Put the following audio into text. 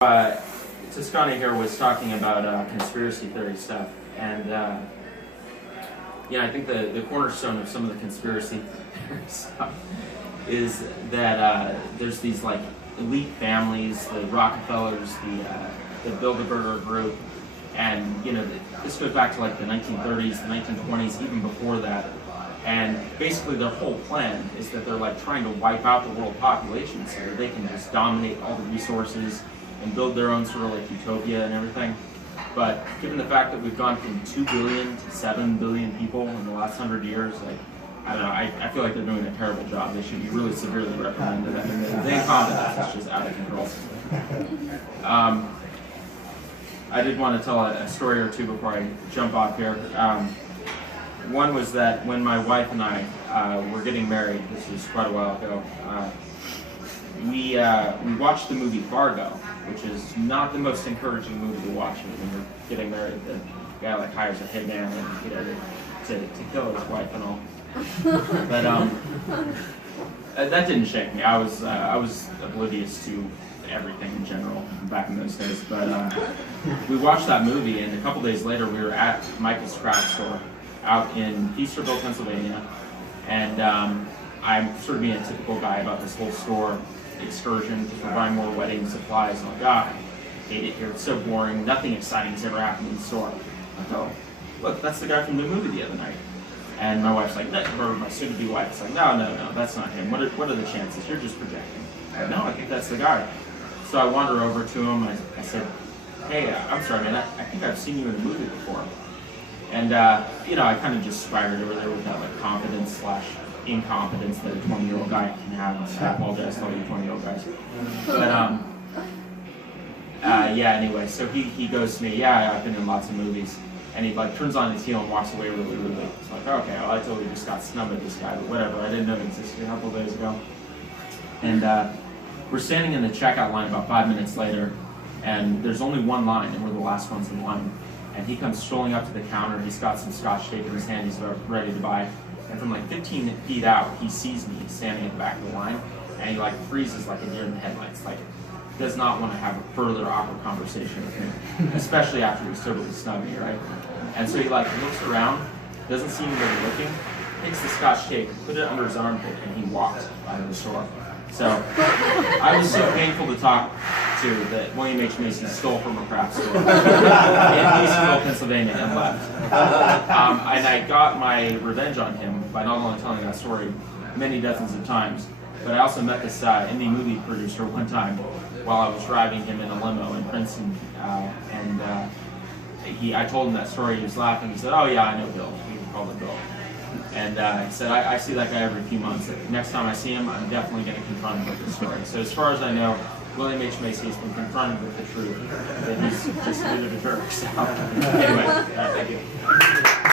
Toscana here was talking about conspiracy theory stuff, and yeah, I think the cornerstone of some of the conspiracy theory stuff is that there's these like elite families, the Rockefellers, the Bilderberger group, and you know this goes back to like the 1930s, the 1920s, even before that. And basically their whole plan is that they're like trying to wipe out the world population so that they can just dominate all the resources and build their own sort of like utopia and everything. But given the fact that we've gone from 2 billion to 7 billion people in the last 100 years, like, I don't know, I feel like they're doing a terrible job. They should be really severely reprimanded. I mean, the incompetence is just out of control. I did want to tell a story or two before I jump off here. One was that when my wife and I were getting married, this was quite a while ago, we watched the movie Fargo, which is not the most encouraging movie to watch when you're getting married. The guy like hires a hitman and you know to kill his wife and all. But that didn't shake me. I was oblivious to everything in general back in those days. But we watched that movie, and a couple days later we were at Michael's craft store out in Easterville, Pennsylvania, and I'm sort of being a typical guy about this whole store excursion to provide more wedding supplies. I'm like, I hate it here. It's so boring. Nothing exciting has ever happened in the store. I go, look, that's the guy from the movie the other night. And my wife's like, no, or my soon-to-be wife's like, no, that's not him. What are the chances? You're just projecting. Like, no, I think that's the guy. So I wander over to him. I said, hey, I'm sorry, man. I think I've seen you in a movie before. And you know, I kind of just swaggered over there with that like confidence / incompetence that a 20-year-old guy can have. I apologize to all you 20-year-old guys. But yeah, anyway, so he goes to me, yeah, I've been in lots of movies. And he like turns on his heel and walks away really rudely. It's like, okay, well, I totally just got snubbed at this guy, but whatever. I didn't know it existed a couple days ago. And we're standing in the checkout line about 5 minutes later, and there's only one line, and we're the last ones in line. And he comes strolling up to the counter. He's got some scotch tape in his hand. He's ready to buy. And from like 15 feet out, he sees me standing at the back of the line, and he like freezes like a deer in the headlights. Like, does not want to have a further awkward conversation with me, especially after he's totally snubbed me, right? And so he like looks around, doesn't see anybody looking, takes the scotch tape, put it under his armpit, and he walked out of the store. So I was so painful to talk to that William H. Macy stole from a craft store in Eastville, Pennsylvania, and left. And I got my revenge on him by not only telling that story many dozens of times, but I also met this indie movie producer one time while I was driving him in a limo in Princeton, and I told him that story. He was laughing. He said, "Oh yeah, I know Bill." He called it Bill. And he said, I see that guy every few months. Next time I see him, I'm definitely going to confront him with this story. So as far as I know, William H. Macy has been confronted with the truth that he's just a bit of a jerk. So anyway, thank you.